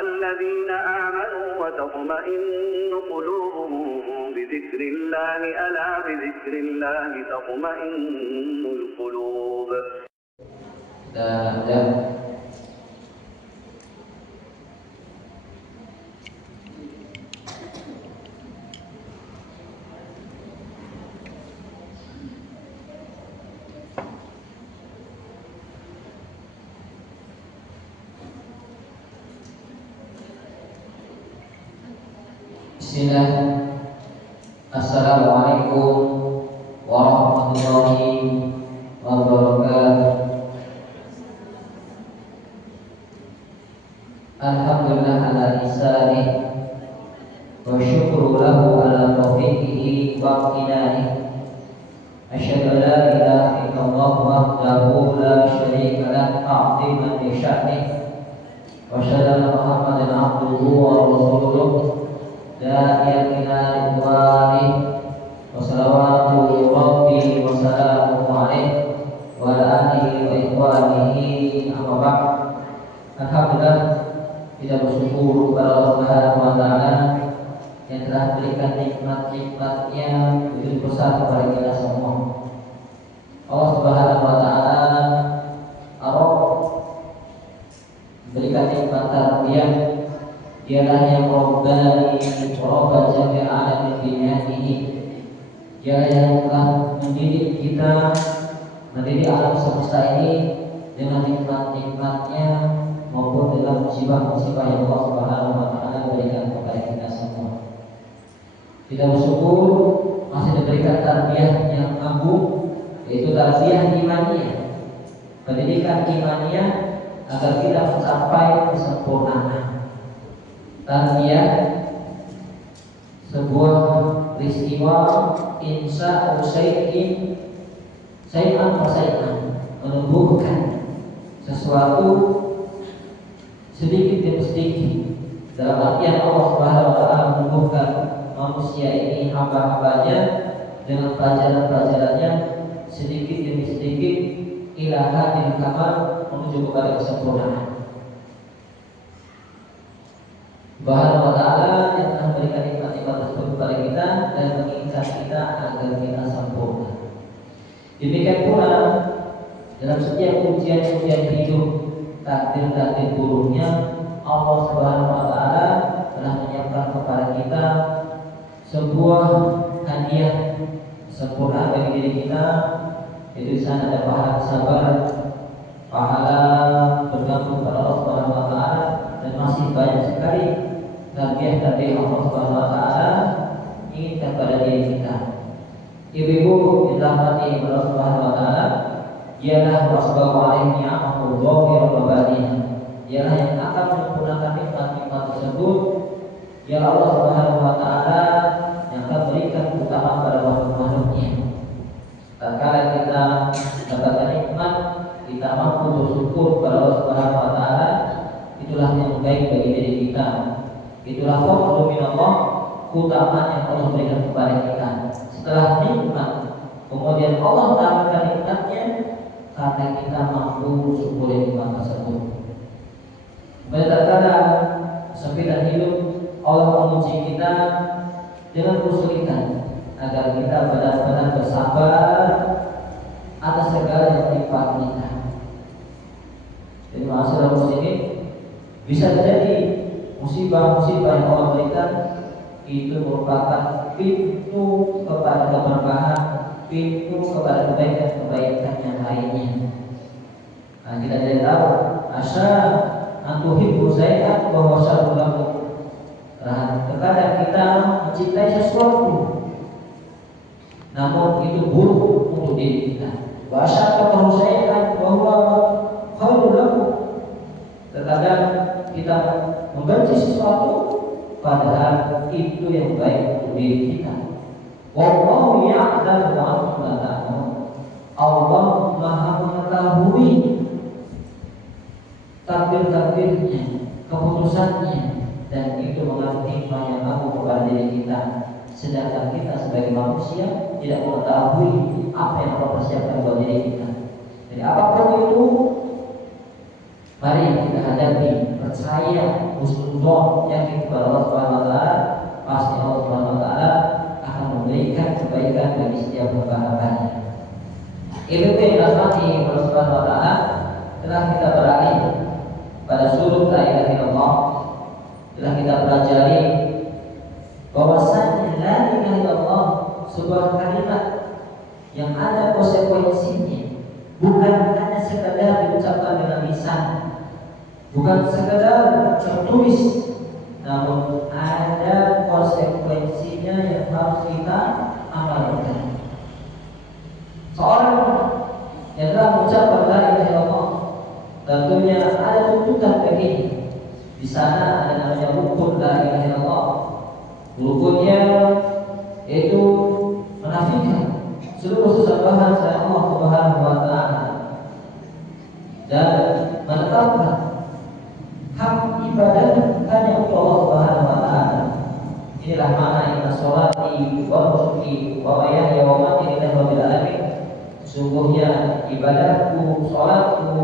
الذين آمنوا وتطمئن قلوبهم بذكر الله ألا بذكر الله تطمئن القلوب. Bismillah. Assalamualaikum warahmatullahi wabarakatuh. Alhamdulillah ala ihsanih wa syukru lahu ala taufiqihi wa amtinani. Asyhadu an la ilaha illallah wahdahu la syarika lah ta'ziman li sya'nih. Wa asyhadu anna Muhammadan abduhu wa rasuluh da'iyan ila ridwanih. Wa salawatu rabbi wa salamuhu alaihi wa ala alihi wa ikhwanihi amma ba'd. Alhamdulillah, kita bersyukur kepada Allah Subhanahu wa taala yang telah berikan nikmat-nikmat-Nya begitu besar kepada kita semua. Allah Subhanahu wa taala berikan nikmat tarbiyah. Dialah yang Rabbani Rabb jami' alam dunia ini. Dialah yang telah mendidik kita, mendidik alam semesta ini dengan nikmat-nikmatnya maupun dengan musibah-musibah yang Allah Subhanahu wa taala berikan kepada kita semua. Kita bersyukur masih diberikan tarbiyah yang agung, yaitu tarbiyah imaniyah, pendidikan imaniyah agar kita mencapai kesempurnaan. Tarbiyah sebuah peristiwa insya syai'in syai'an fasai'an, menumbuhkan sesuatu sedikit demi sedikit. Dalam artian Allah Subhanahu wa taala menumbuhkan manusia ini, hamba-hambanya, dengan pelajaran-pelajarannya sedikit demi sedikit ila hadil kamal, menuju kepada kesempurnaan. Subhanahu wa ta'ala yang telah memberikan nikmat-nikmat tersebut kepada kita dan menginginkan kita agar kita sempurna. Demikian pula dalam setiap ujian-ujian hidup, takdir-takdir buruknya, Allah Subhanahu wa ta'ala telah menyiapkan kepada kita sebuah hadiah sempurna bagi diri kita, yaitu di sana ada pahala sabar, pahala bergantung kepada Allah Subhanahu wa ta'ala, dan masih banyak sekali tarbiyah Allah Subhanahu wa taala inginkan pada diri kita. Ibu-ibu dirahmati Allah Subhanahu wa taala, ialah wasbahu alaihi ni'amahu dhahirah wa batinah. Ialah yang akan menyempurnakan nikmat-nikmat tersebut, ialah Allah Subhanahu wa taala yang akan berikan keutamaan pada makhluk-makhluknya. Tatkala kita mendapatkan nikmat, kita mampu bersyukur kepada Allah Subhanahu wa taala, itulah yang baik bagi diri kita. Itulah fadlu minallah, keutamaan yang Allah berikan kepada kita. Setelah nikmat, kemudian Allah tambahkan nikmatnya karena kita mampu syukuri nikmat tersebut. Kemudian tatkala kesempitan hidup, Allah menguji kita dengan kesulitan agar kita benar-benar bersabar atas segala yang menimpa kita. Jadi masalah muslimin, bisa jadi musibah-musibah yang Allah berikan itu merupakan pintu kepada keberkahan, pintu kepada kebaikan-kebaikan yang lainnya. Nah, kita tidak tahu asa antuhibbu zai'at wa huwa syarrun lakum. Terkadang kita mencintai sesuatu namun itu buruk untuk diri kita. Wa asyaqqa zai'at wa huwa khairun lakum. Terkadang kita membenci sesuatu padahal itu yang baik untuk diri kita. Wallahu ya'lamu wa antum la ta'lamun. Allah Maha mengetahui takdir-takdirnya, keputusannya, dan itu mengandung hikmah yang agung kepada diri kita. Sedangkan kita sebagai manusia tidak mengetahui apa yang Allah persiapkan buat diri kita. Jadi apapun itu, mari kita hadapi percaya, husnudzon, yakin kepada Allah Subhanahu wa taala, pasti Allah Subhanahu wa taala akan memberikan kebaikan bagi setiap hamba-hambanya. Itu yang dirahmati Allah Subhanahu wa taala, telah kita beralih pada surut la ilaha illallah, telah kita pelajari bahwasanya la ilaha illallah sebuah kalimat yang ada konsekuensinya, bukan hanya sekadar diucapkan dengan lisan, bukan sekadar tertulis, namun ada konsekuensinya yang harus kita amalkan. Seorang yang telah mengucapkan la ilaha illallah tentunya ada tuntutan baginya. Di sana ada namanya rukun la ilaha illallah. Rukunnya yaitu menafikan seluruh sesembahan selain Allah Subhanahu wa taala dan menetapkan hak ibadah hanya untuk Allah Subhanahu wa taala. Inilah makna inna sholati wa nusuki wa mahyaya wa mamati lillahi rabbil alamin. Sungguhnya ibadahku, sholatku,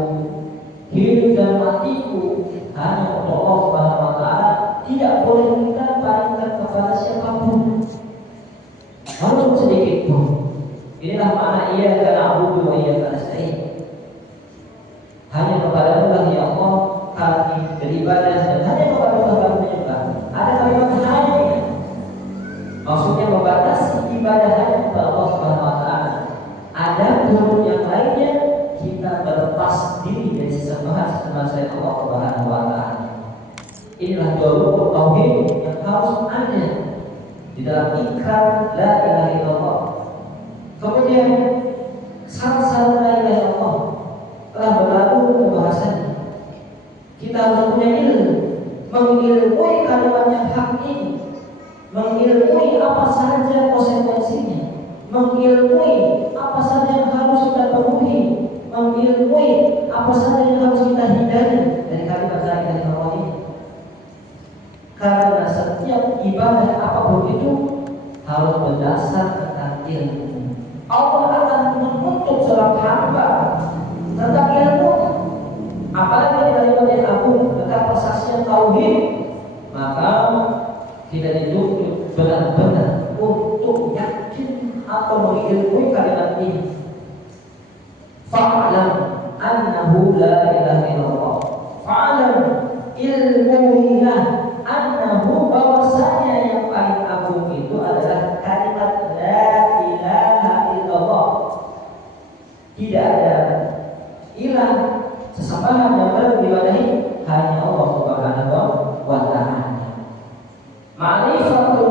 hidup dan matiku hanya untuk Allah Subhanahu wa taala, tidak boleh kita paringkan kepada siapapun, walaupun sedikit pun. Inilah makna iyyaka na'budu wa iyyaka nasta'in. Hanya kepada Allah ya Allah kami beribadah dan hanya kepada Allah kami menyembah. Ada kalimat hanya, maksudnya membatasi ibadah hanya kepada Allah Subhanahu wa taala. Ada pun yang lainnya kita berlepas diri dari sesembahan selain Allah Subhanahu wa taala. Inilah dua rukun tauhid yang harus ada di dalam ikrar la ilaha illallah. Kemudian syarat la ilaha illallah telah berlalu pembahasannya. Kita harus punya ilmu, mengilmui kalimat yang hak ini, mengilmui apa saja konsekuensinya, mengilmui apa saja yang harus kita penuhi, mengilmui apa saja yang harus kita hindari dari kalimat la ilaha illallah ini. Karena setiap ibadah apapun itu harus berdasarkan ilmu. Allah akan menuntut seorang hamba tentang ilmu, apalagi dari yang agung tentang persaksian tauhid, maka kita dituntut benar-benar untuk yakin atau mengilmui kalimat ini. Fa'lam annahu la ilaha illallah. Fa'lam ilmuhilah annahu, bahwasanya yang paling agung itu adalah kalimat la ilaha illallah. Tidak ada ilah sesembahan yang perlu diibadahi hanya Allah Subhanahu wa taala. Ma'rifatu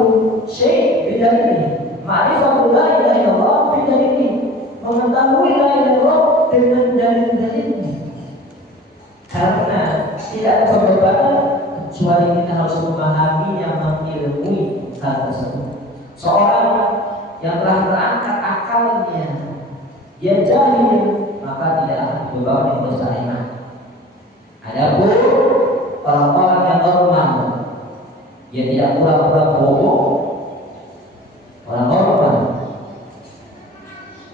syai' bidalil, ma'rifatu la ilaha illallah bidalil, mengetahui la ilaha illallah dengan dalil-dalilnya. Karena tidak ada pembebanan kecuali kita harus memahami yang mengilmui hal tersebut. Seorang yang telah terangkat akalnya, dia jahil, maka tidak akan dibebani oleh dosa iman. Adapun orang-orang yang normal, dia tidak pura-pura bohong, orang normal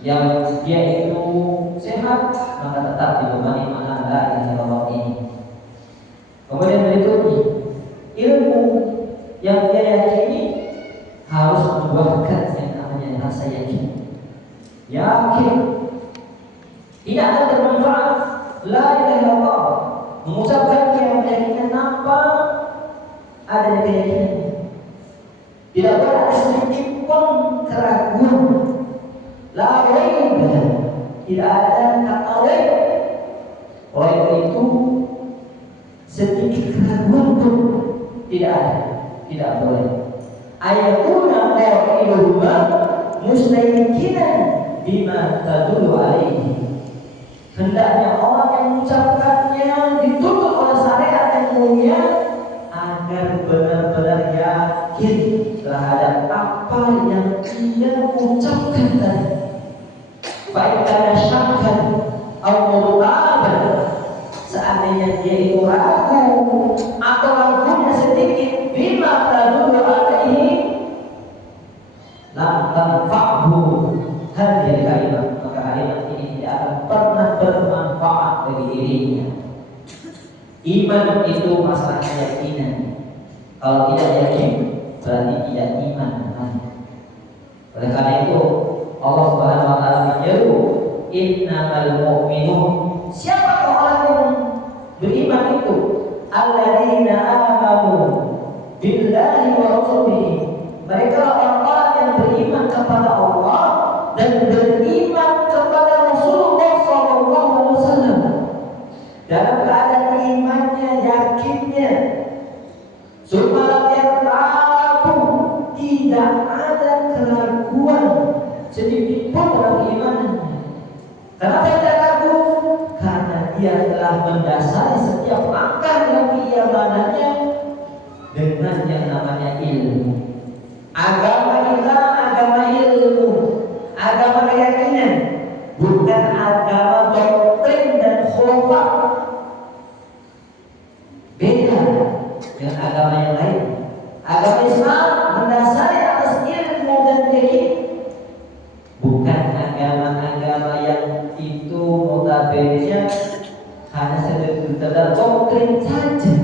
yang dia itu sehat, maka tetap dibebani makna la ilaha illallah ini. Kemudian berikutnya, ilmu yang dia yakini harus membuahkan yang namanya rasa yakin. Yakin tidak akan bermanfaat la ilaha illallah, mengucapkan yang meyakinkan tanpa ada keyakinan. Tidak boleh ada sedikit pun keraguan. La raib, tidak ada kata raib. Raib itu sedikit keraguan pun tidak ada, tidak boleh. Ayatuna qailuhuma mustayqinan bima tadullu alaihi. Hendaknya orang yang mengucapkannya dituntut oleh syariat yang mulia agar benar-benar yakin terhadap apa yang ia ucapkan tadi. Baik ada syakkan atau murtaban, seandainya dia itu ragu atau ragunya sedikit, bima tadullu alaihi lam tanfa'hu hadhihi kalimat, maka kalimat ini tidak akan pernah bermanfaat bagi dirinya. Iman itu masalah keyakinan. Kalau tidak yakin berarti tidak iman. Oleh karena itu Allah Subhanahu wa taala menyeru innamal mu'minun. Siapa orang yang beriman itu? Alladzina amanu billahi wa rasulihi. Mereka orang-orang yang beriman kepada Allah dan beriman kepada Rasulullah SAW. Dalam keadaan imannya, yakinnya, supaya yang tahu tidak ada keraguan sedikit pun dalam imannya. Kenapa tidak ragu? Karena dia telah mendasari setiap langkah dalam keimanannya dengan yang namanya ilmu. Agama kita agama ilmu, agama keyakinan, bukan agama doktrin dan khurafat. Beda dengan agama yang lain. Agama Islam mendasari atas ilmu dan keyakinan, bukan agama-agama yang itu notabene hanya sekedar doktrin saja,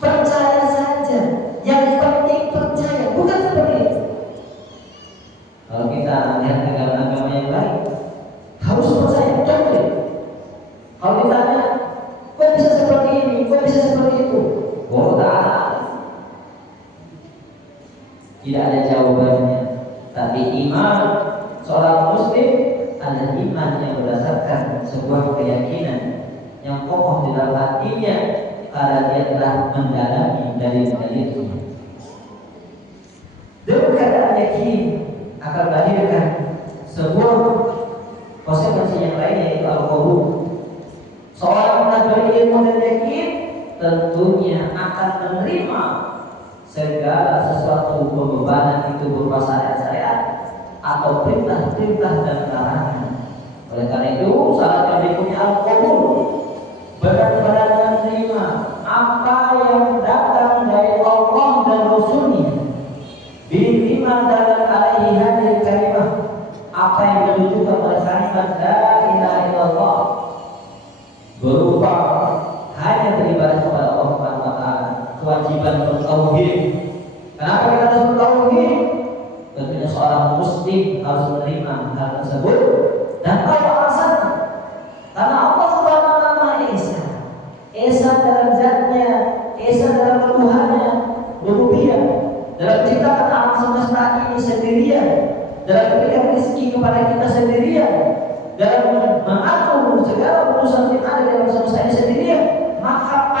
percaya saja, yang penting percaya, bukan seperti itu. Kalau kita melihat agama-agama yang lain, harus percaya doktrin. Kalau ditanya, kok bisa seperti ini, kok bisa seperti itu? Oh, tak ada. Tidak ada jawabannya. Tapi iman seorang muslim adalah iman yang berdasarkan sebuah keyakinan yang kokoh di dalam hatinya karena dia telah mendalami dalil-dalil itu. Dengan keadaan yakin akan melahirkan sebuah konsekuensi yang lain, yaitu al-qabul. Seorang yang berilmu dan yakin tentunya akan menerima segala sesuatu pembebanan itu berupa syariat-syariat atau perintah-perintah dan larangan. Oleh karena itu, syarat yang berikutnya al-qabul, benar-benar menerima apa yang datang dari Allah dan Rasulnya. Bima dalam alaihi hadil kalimah, apa yang menunjukkan oleh kalimat la ilaha illallah, berupa hanya beribadah kepada Allah Subhanahu wa taala, kewajiban bertauhid. Kenapa kita harus bertauhid? Tentunya seorang muslim harus menerima hal tersebut dan tahu alasannya. Karena Allah Subhanahu wa taala Esa, Esa dalam zatnya, Esa dalam ketuhanannya, rububiyah, dalam menciptakan alam semesta ini sendirian, dalam memberikan rezeki kepada kita sendirian, dalam mengatur segala urusan yang ada dalam semesta ini sendirian. Maka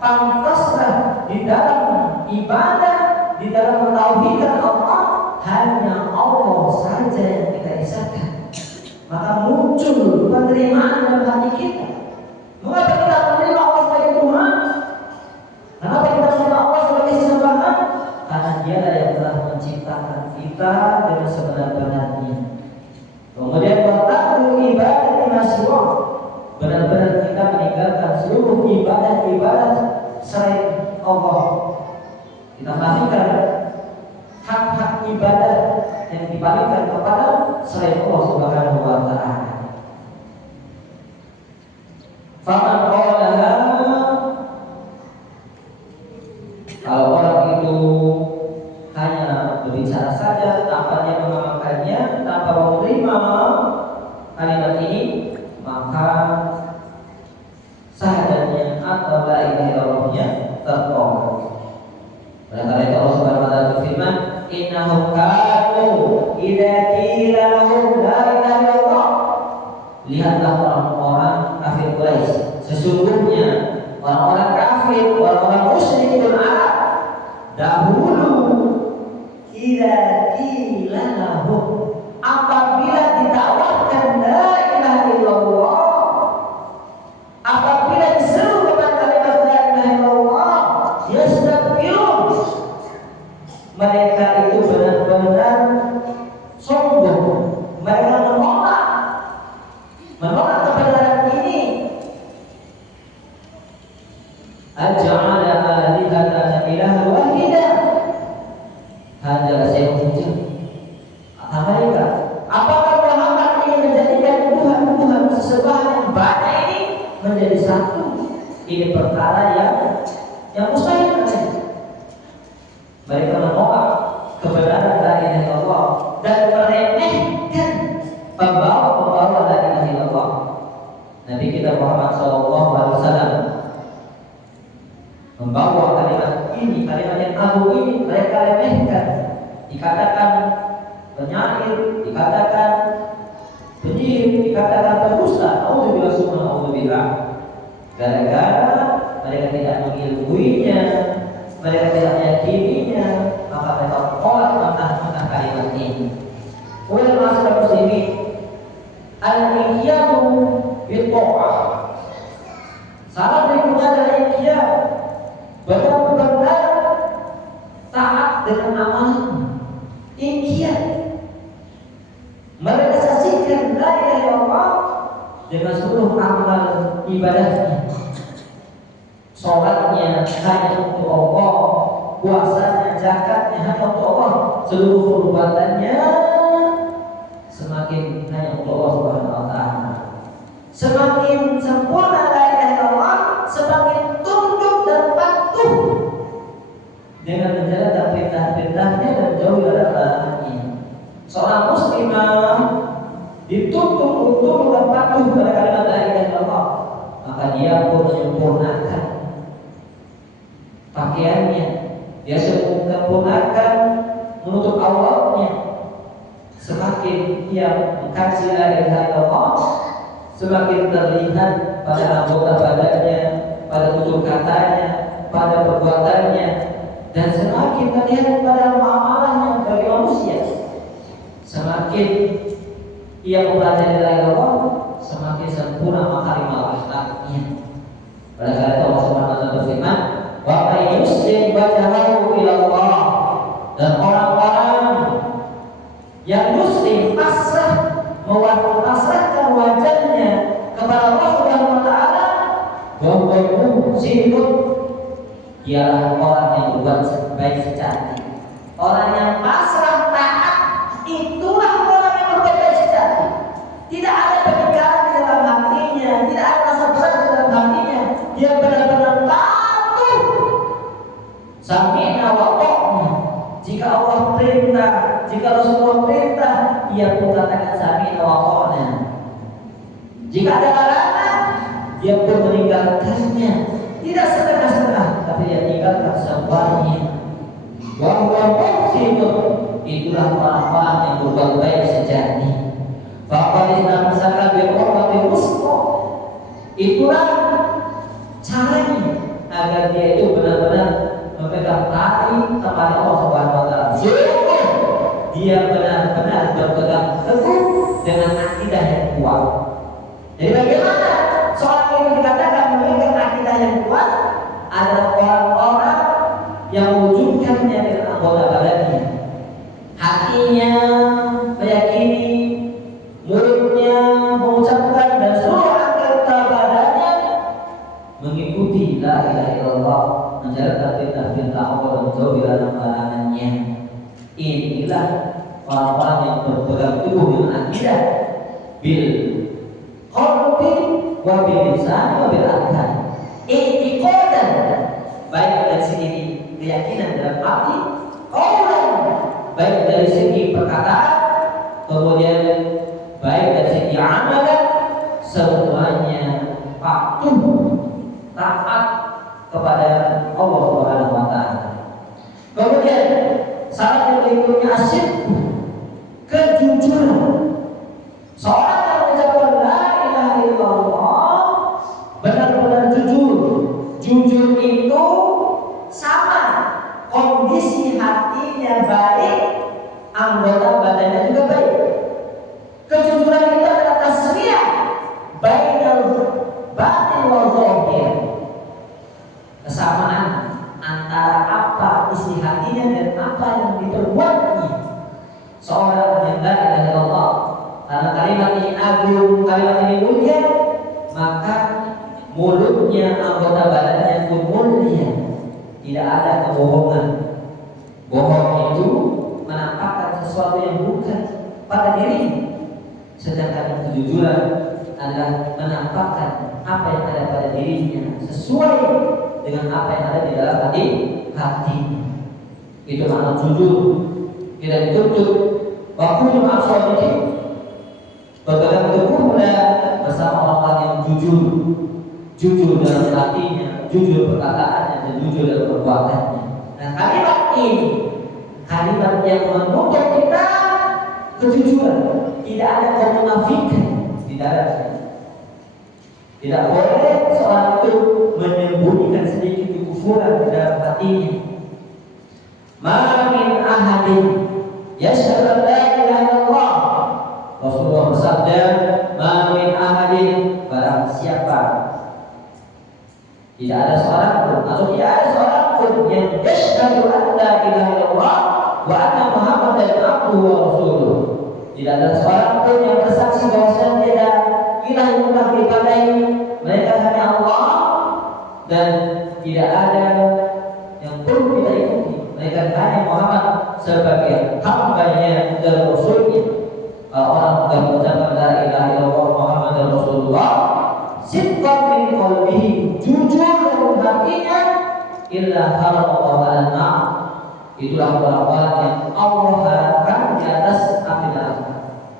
pantaskah di dalam ibadah, di dalam mentauhidkan Allah, hanya Allah saja yang kita esakan. Maka muncul penerimaan dalam hati kita. Mengapa kita menerima Allah sebagai Tuhan? Kenapa kita menerima Allah sebagai sesembahan? Karena Dialah yang telah menciptakan kita dengan sebenar-benarnya. Kemudian bertakwa ibadah masyru'ah, benar-benar kita meninggalkan seluruh ibadah-ibadah selain Allah. Kita pastikan hak-hak ibadah yang diberikan kepada selain Allah Subhanahu wa taala. Faman qalaha, kalau orang itu hanya berbicara saja tanpa dia mengamalkannya, tanpa menerima kalimat ini, maka syahadatnya atau la ilaha illallahnya tertolak. Oleh karena itu Allah Subhanahu wa taala berfirman, innahum kanu idza qila lahum la ilaha illallah. Lihatlah orang-orang kafir Quraisy, sesungguhnya orang-orang kafir, orang-orang musyrikun Arab dahulu, idza qila lahum, apabila didakwahkan la ilaha illallah, apabila diseru kepada kalimat la ilaha illallah, yastakbirun, mereka itu benar-benar sombong, mereka menolak kebenaran ini. Aj'ala alihatan ilaha wahidah, hadalah saya ucap kata mereka, apakah Muhammad ingin menjadikan Tuhan sesembahan yang banyak ini menjadi satu? Ini perkara yang mustahil. Mereka menolak kebenaran la ilaha illallah dan meremehkan pembawa la ilaha illallah. Nabi kita Muhammad SAW membawa kalimat ini, kalimat yang agung ini mereka remehkan. Dikatakan penyair, dikatakan penyihir, dikatakan pendusta. Auzubillah summa auzubillah. Gara-gara mereka tidak mengilmuinya, mereka tidak meyakininya, maka mereka tolak mentah-mentah kalimat ini. Oleh masyarakat muslimin, al-inqiyadu bil-ta'ah. Salah berikutnya adalah inqiyad, benar-benar taat dengan amanah. Inqiyad merealisasikan la ilaha illallah dengan seluruh amal ibadahnya. Sholatnya hanya untuk Allah, puasanya, zakatnya hanya untuk Allah, seluruh perbuatannya semakin hanya untuk Allah Subhanahu wa taala. Semakin sempurna la ilaha illallah, semakin tunduk dan patuh dengan menjalankan perintah-perintahnya dan jauhi larangan-larangannya. Seorang muslimah dituntut untuk dan patuh pada kalimat la ilaha illallah, maka dia pun menyempurnakan pakaiannya, dia sempurnakan menutup auratnya. Semakin dia mengkaji la ilaha illallah, semakin terlihat pada anggota badannya, pada tutur katanya, pada perbuatannya, dan semakin terlihat pada muamalahnya bagi manusia. Semakin ia mempelajari la ilaha illallah, semakin sempurna makarimah akhlaknya. Oleh karena itu Allah Subhanahu wa taala berfirman, wa may yuslim wajhahu ila Allah, dan orang-orang yang muslim pasrah pasrahkan wajahnya kepada Allah Subhanahu wa taala, bahwa muhsinun, ialah orang yang berbuat baik sejati. Orang yang pasrah taat, itulah orang yang berbuat baik sejati. Tidak ada peninggalan di dalam hatinya, tidak ada rasa berat di dalam hatinya. Dia benar-benar patuh. Sami'na wa ta'na. Jika Allah perintah, jika Rasulullah perintah, ia pun katakan sami'na wa ta'na. Jika ada larangan, dia pun meninggalkannya. Tidak setengah-setengah, tapi dia tinggalkan semuanya. Wa huwa muhsinun, itulah orang-orang yang berbuat baik sejati. Faqad istamsaka bi urwatil wuthqa, itulah caranya agar dia itu benar-benar memegang tali kepada Allah Subhanahu wa taala. Dia benar-benar berpegang teguh dengan akidah yang kuat. Jadi bagaimana seorang itu dikatakan memegang akidah yang kuat? Adalah orang-orang yang mewujudkannya dengan anggota badannya, hatinya meyakini, mulutnya mengucapkan, dan seluruh anggota badannya mengikuti la ilaha illallah, menjalankan perintah-perintah Allah dan menjauhi larangan-larangannya. Inilah orang-orang yang berpegang teguh dengan akidah bil qalbi wa bil lisan wa bil arkan. I'tiqadan, baik dari segi keyakinan dalam hati, qaulan, baik dari segi perkataan, kemudian baik dari segi amalan, semuanya patuh taat kepada Allah Subhanahu wa taala. Kemudian syarat yang berikutnya asyik, kejujuran. Seorang yang mengucapkan la ilaha illallah benar-benar jujur. Jujur itu sama, kondisi hatinya baik, anggota badannya juga baik. Kejujuran itu adalah tasriyah bainal batin wal zahir, kesamaan antara apa isi hatinya dan apa yang diperbuatnya. Seorang yang la ilaha illallah, karena kalimat ini agung, kalimat ini mulia, maka mulutnya, anggota badannya pun mulia. Tidak ada kebohongan. Bohong itu menampakkan sesuatu yang bukan pada diri, sedangkan kejujuran adalah menampakkan apa yang ada pada dirinya sesuai dengan apa yang ada di dalam hati. Itu makna jujur. Tidak ditutup. Waktu maksudnya berpegang teguhlah bersama orang yang jujur dalam hatinya, jujur perkataannya, dan jujur dalam perbuatannya. Nah, kalimat ini, kalimat yang menuntut kita kejujuran, tidak ada kemunafikan di dalamnya. Tidak boleh seorang itu menyembunyikan sedikit kekufuran di dalam hatinya. Ma min ahadin yashhadu an la ilaha illallah. Rasulullah bersabda, ma min ahadin, barang siapa, tidak ada seorang pun atau tidak ada seorang pun yang yashhadu an la ilaha illallah wa anna Muhammadan abduhu wa rasuluh. Tidak ada seorang pun yang bersaksi bahwasanya tiada ilah yang berhak diibadahi mereka hanya Allah, dan tidak ada yang perlu kita ikuti mereka hanya Muhammad sebagai hambanya dan rasulnya. Orang sudah mengucapkan la ilaha illallah Muhammadar Rasulullah, sidqan min qalbihi, jujur dalam hatinya, illa haramallahu an-nar, itulah orang-orang yang Allah harapkan di atas api neraka.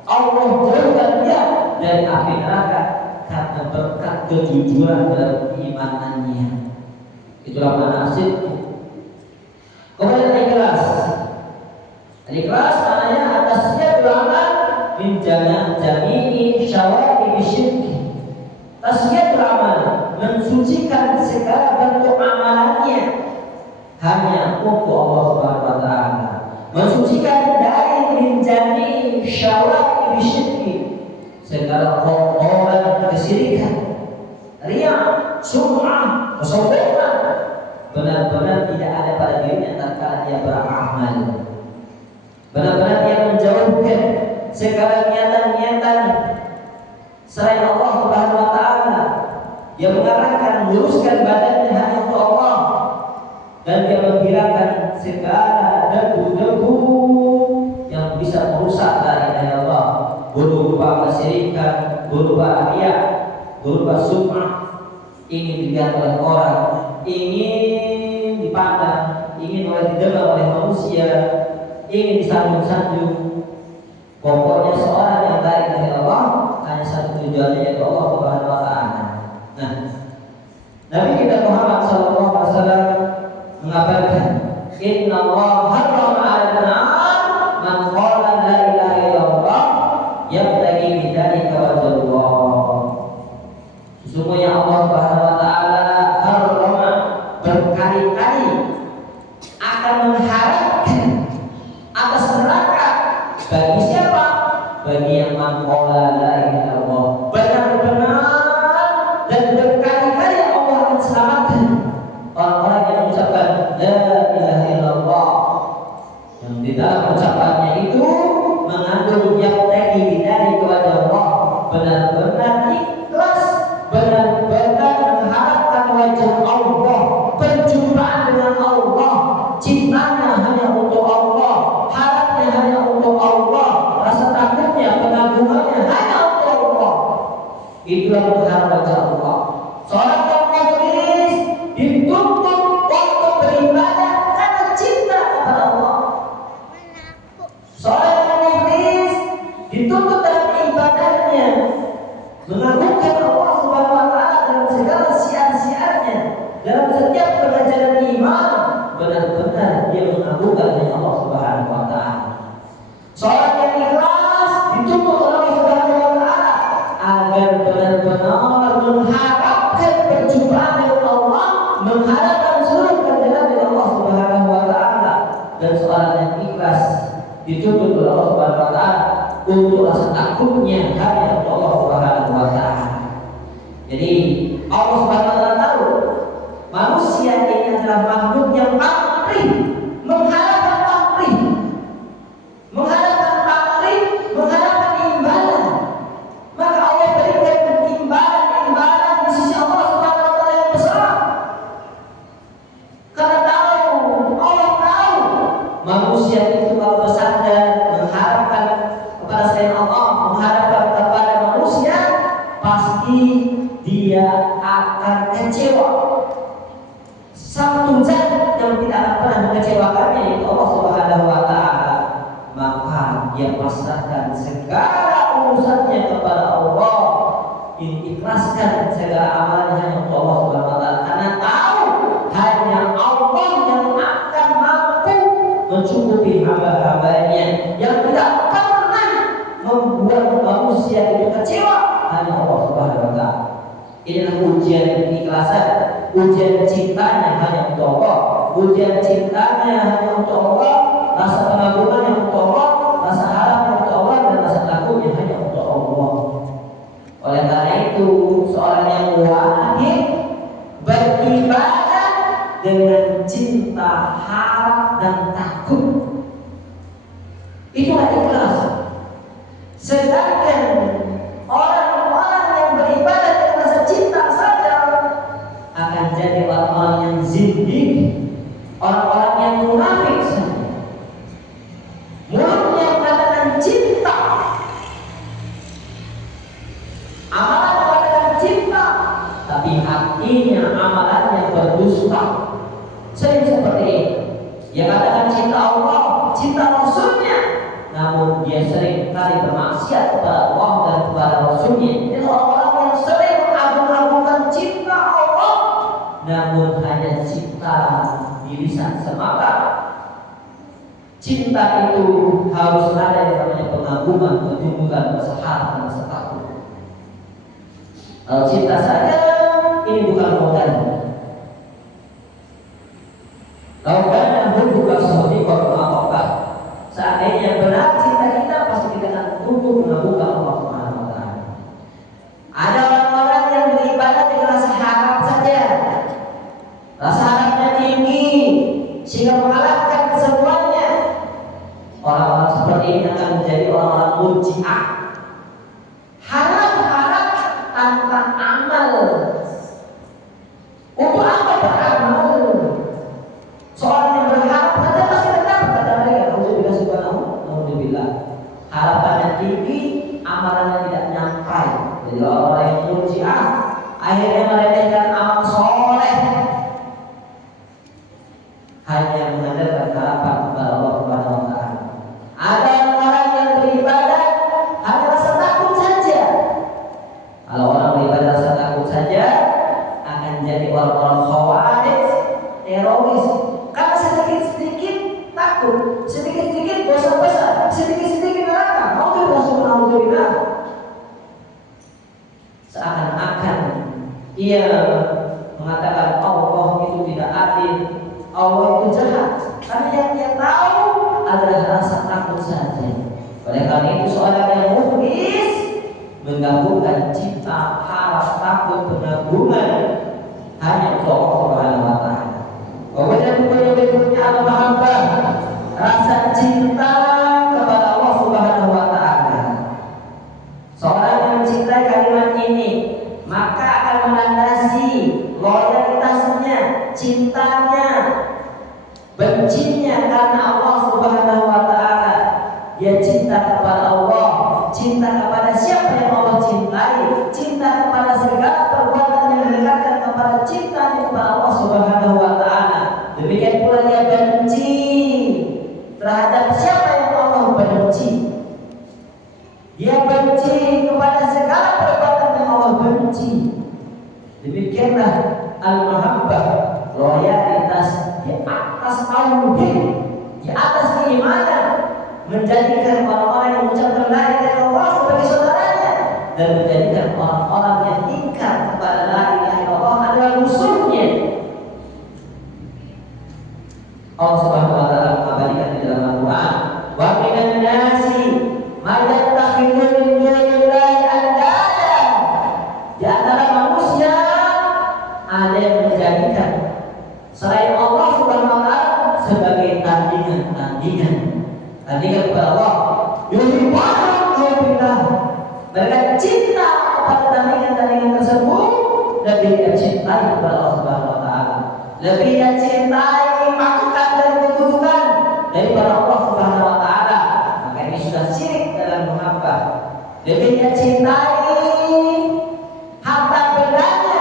Allah jauhkan dia dari api neraka karena berkat kejujuran dalam keimanannya. Itulah makna sidq. Kemudian ikhlas. Ikhlas maknanya atasnya amal min jami'i syawa'ib syirki. Tasfiyatul amal, mensucikan segala bentuk amalannya hanya untuk Allah Subhanahu wa taala. Mensucikan dari min jami'i syawa'ib syirki, segala kotoran kesyirikan, riya, sum'ah, kesombongan, benar-benar tidak ada pada dirinya tatkala dia beramal. Benar-benar dia menjauhkan segala niatan-niatan selain Allah Subhanahu wa taala. Dia mengarahkan, meluruskan badannya hanya untuk Allah, dan dia menghilangkan segala debu-debu yang bisa merusak dari Allah, berupa kesyirikan, berupa riya, berupa sum'ah, ingin dilihat oleh orang, ingin dipandang, ingin didengar oleh manusia, ingin disanjung-sanjung. Pokoknya seorang yang dari Allah hanya satu tujuannya, yaitu Allah Subhanahu wa taala. Nah, Nabi kita Muhammad sallallahu alaihi wasallam mengabarkan, "Inna Allah harrama 'alan-nar man qala la ilaha illallah yabtaghi bidzalika wajhallah." Sesungguhnya Allah Subhanahu wa taala harrama, berkali-kali akan mengharapkan atas neraka bagi siapa? Bagi yang mengqala la ilaha illallah, benar-benar dan berkali-kali Allah akan selamatkan orang-orang yang mengucapkan la ilaha illallah, yang di dalam ucapannya itu mengandung yabtaghi bidzalika wajh Allah, benar-benar ikhlas, benar-benar mengharapkan wajah Allah, perjumpaan dengan Allah, cintanya hanya untuk Allah, harapnya hanya untuk Allah, rasa takutnya, pengagungannya hanya untuk Allah. Itulah mengharap wajah Allah. Seorang yang mukhlis dituntut untuk beribadah karena cinta kepada Allah. Seorang yang mukhlis dituntut dalam ibadahnya mengagungkan Allah Subhanahu wa taala dalam segala syiar-syiarnya, dalam setiap pelajaran iman, benar-benar dia mengagungkan Allah Subhanahu wa taala. Seorang yang ikhlas dituntut oleh Allah Subhanahu wa taala agar benar-benar mengharapkan perjumpaan dengan Allah, mengharapkan seluruh ganjaran dari Allah Subhanahu wa taala. Dan seorang yang ikhlas dituntut oleh Allah Subhanahu wa taala untuk rasa takutnya hanya untuk Allah Subhanahu wa taala. Jadi Allah Subhanahu wa taala tahu manusia ini adalah makhluk yang pamrih, mengharapkan pamrih, mengharapkan imbalan. Maka Allah berikan imbalan di sisi Allah Subhanahu wa taala yang besar. Karena Allah tahu manusia itu kalau bersandar mengharapkan kepada selain Allah, mengharapkan kepada manusia, pasti mengecewakannya yaitu Allah Subhanahu wa taala, maka dia pasrahkan segala urusannya kepada Allah. Ikhlaskan segala amalannya hanya untuk Allah Subhanahu wa taala, karena tahu hanya Allah yang akan mampu mencukupi hamba-hambanya, yang tidak pernah membuat manusia itu kecewa, hanya Allah Subhanahu wa taala. Inilah ujian keikhlasan, ujian cintanya hanya untuk Allah, ujian cintanya hanya untuk Allah, rasa pengagungannya untuk Allah, rasa harapnya untuk Allah, dan rasa takutnya hanya untuk Allah. Oleh karena itu, seorang yang wajib beribadah dengan cinta, harap, dan takut. Itulah ikhlas. Sedangkan orang-orang yang beribadah dengan rasa cinta saja akan jadi orang-orang yang zindik, orang-orang yang munafik saja. Mulutnya mengatakan cinta, amalan mengatakan cinta, tapi hatinya amalannya berdusta. Sering seperti ini. Dia katakan cinta Allah, cinta Rasulnya, namun dia sering kali bermaksiat kepada Allah dan kepada Rasulnya. Ini orang-orang yang sering mengagung-agungkan cinta Allah, namun hanya cinta di lisan semata. Cinta itu harus ada yang namanya pengagungan, ketundukan, rasa harap, dan rasa takut. Kalau cinta saja, ini bukan modal. Laukana bukan seperti korban. Seandainya benar cinta kita, pasti kita akan tunduk mengagungkan Allah Subhanahu wa taala. Ada orang-orang yang beribadah dengan rasa harap saja. Rasa harapnya tinggi sehingga mengalahkan semuanya. Orang-orang seperti ini akan menjadi orang-orang murji'ah. Harap-harap tanpa amal. Untuk apa beramal? Seorang yang berharap saja pasti tetap kata mereka. Alhamdulillah subhanahu. Alhamdulillah. Harapannya tinggi, amalannya tidak nyampai. Jadi orang-orang yang murji'ah akhirnya meremehkan amal soleh, hanya mengandalkan harapan kepada Allah Subhanahu wa taala. Ada orang yang beribadah hanya rasa takut saja. Kalau orang beribadah rasa takut saja, akan jadi orang-orang khawarij, teroris. Karena sedikit-sedikit takut, sedikit-sedikit dosa-dosa, sedikit-sedikit neraka. Alhamdulillah. Seakan-akan ia mengatakan Allah itu tidak adil, Allah itu jahat. Karena yang dia tahu adalah rasa takut saja. Oleh karena itu seorang yang mukhlis menggabungkan cinta, harap, takut, pengagungan hanya untuk Allah Subhanahu wa taala. Kemudian berikutnya al-mahabbah, rasa cinta kepada Allah Subhanahu wa taala. Seorang yang mencintai kalimat ini, maka akan melandasi loyalitasnya, cintanya, bencinya karena Allah Subhanahu wa taala. Dia cinta kepada Allah, cinta kepada siapa yang Allah cintai, cinta kepada segala perbuatan yang mendekatkan kepada cintanya kepada Allah Subhanahu wa taala. Demikian pula dia benci terhadap siapa yang Allah benci. Dia benci kepada segala perbuatan yang Allah benci. Demikianlah al-mahabbah, loyalitas di atas tauhid, di atas keimanan, menjadikan orang-orang yang mengucapkan la ilaha illallah sebagai saudaranya, dan menjadikan orang-orang yang ingkar kepada la ilaha illallah adalah musuhnya. Allah Subhanahu wa taala mengabadikan di dalam Al-Qur'an, wa minan nasi may yattakhidhu min dunillahi andada. Di antara manusia ada yang menjadikan selain Allah Subhanahu wa taala sebagai tandingan kepada Allah. Mereka cinta kepada tandingan tersebut, lebih dia cintai kepada Allah Subhanahu wa taala. Lebih dia cintai maksudkan dan kedudukan daripada Allah Subhanahu wa taala. Maka ini sudah syirik dalam mahabbah. Lebih dia cintai harta bendanya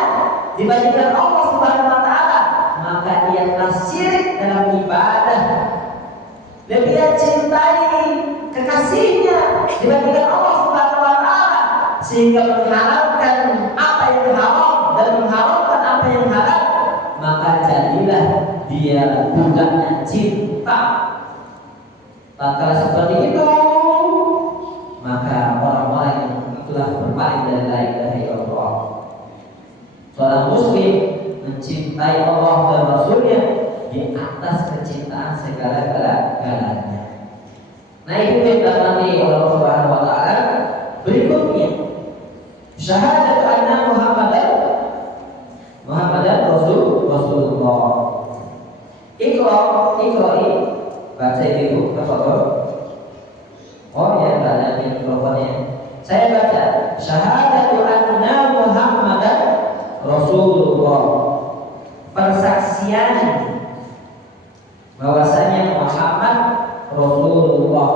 dibandingkan Allah Subhanahu wa taala, maka dia telah syirik prinsip dalam ibadah. Lebih dia cintai kekasihnya dibandingkan Allah Subhanahu wa taala, sehingga menghalalkan apa yang haram dan mengharamkan apa yang halal, maka jadilah dia budaknya cinta. Maka seperti itu, maka orang-orang yang itulah berpaling dari la ilaha illallah. Seorang muslim mencintai Allah dan Rasulnya di atas kecintaan segala-galanya. Nah, itu yang nanti Allah Subhanahu wa taala. Berikutnya, syahadat anna Muhammadan Rasulullah. Iqra'i baca ibu tafadhol. Oh ya, enggak ada mikrofonnya. Saya baca syahadatu anna Muhammadan Rasulullah. Persaksian bahwasanya Muhammad Rasulullah.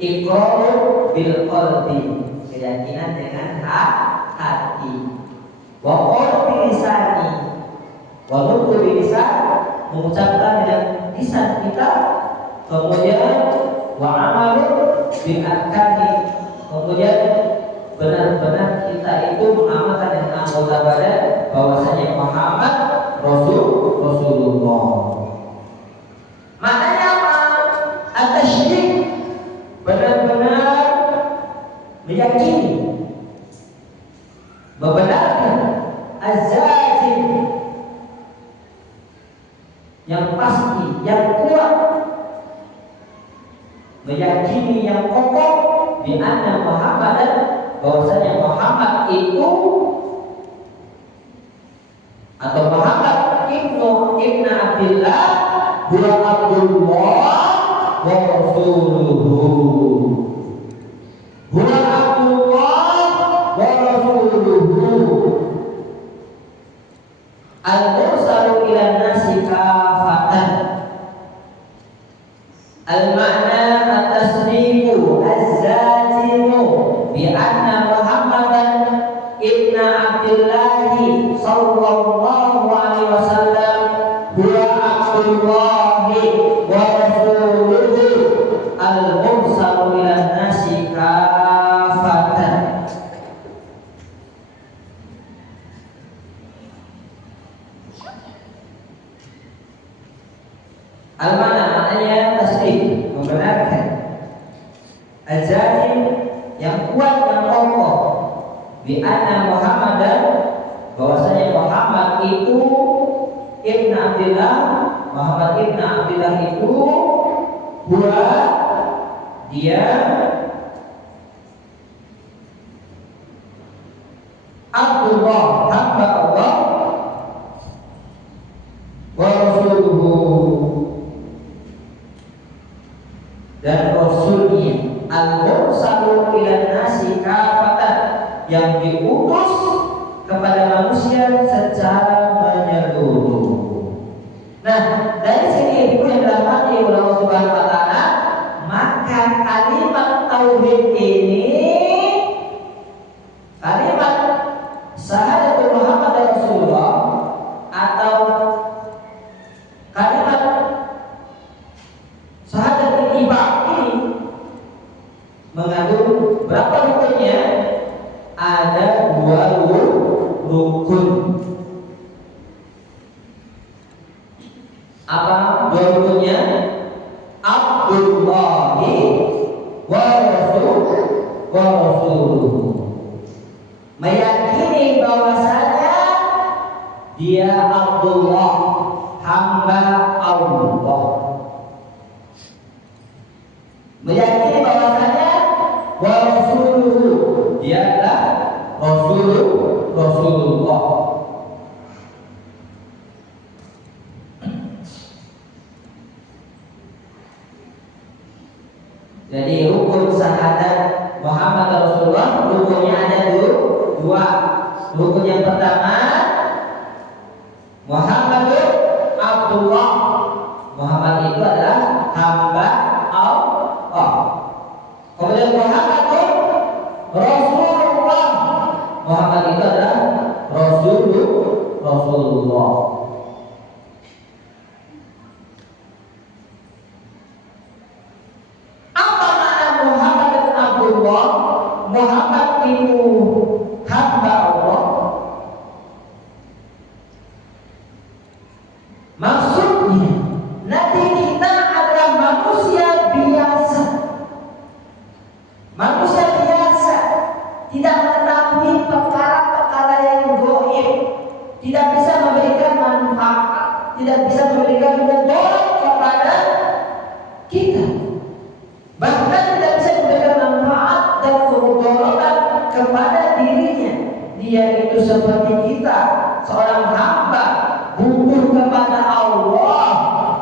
Iqrar bil qalbi, keyakinan dengan hati. Wa qaul bil lisani, wa nutq bil lisan, mengucapkan dengan lisan kita. Kemudian wa amalu bil arkani, kemudian benar-benar kita itu mengamalkan dengan anggota badan bahwasanya Muhammad Rasulullah. Maknanya apa? At-tasyrik, benar-benar meyakini, membenarkan, az-zazim, yang pasti, yang kuat, meyakini yang kokoh di anna Muhammadan, bahwasanya Muhammad itu atau Muhammad ibnu Abdillah huwa Abdullah wa rasuluhu. Huwa Abdullah wa rasuluhu al-mursalu ila nasi kafatan. Al-ma'na at-tasdiqu az-zazimu bi anna Muhammadan ibna Abdillahi sallallahu alaihi wasallam huwa Abdullahi wa rasuluhu al-mursalu ila nasi kafatan. Al-mana maknanya tasdik, membenarkan. Al-jazim, yang kuat dan kokoh. Bi anna Muhammadan, bahwasanya Muhammad itu ibn Abdillah, Muhammad ibn Abdillah itu huwa, dia Abdullah, hamba Allah, wa rasuluhu, dan rasulnya, al-mursalu ila nasi kafatan, yang diutus kepada manusia secara menyeluruh. Nah, dari sini ibu yang dirahmati oleh Allah Subhanahu wa taala, maka kalimat tauhid ini, kalimat syahadat Muhammad Rasulullah, atau kalimat syahadat ibadah ini mengandung berapa rukunnya? Ada 2 rukun. Apa 2 rukunnya? Abdullahi wa rasuluhu, meyakini bahwasanya dia Abdullah, hamba Allah. Meyakini bahwasanya wa rasuluhu, dia adalah Rasulullah. Jadi rukun syahadat Muhammad Rasulullah, rukunnya ada 2. Rukun yang pertama, Muhammad Abdullah, Muhammad itu adalah hamba Allah. Kemudian Muhammad Rasulullah, Muhammad itu adalah Rasulullah. memberikan mudarat kepada kita, bahkan tidak bisa memberikan manfaat dan kemudaratan kepada dirinya. Dia itu seperti kita, seorang hamba, butuh kepada Allah,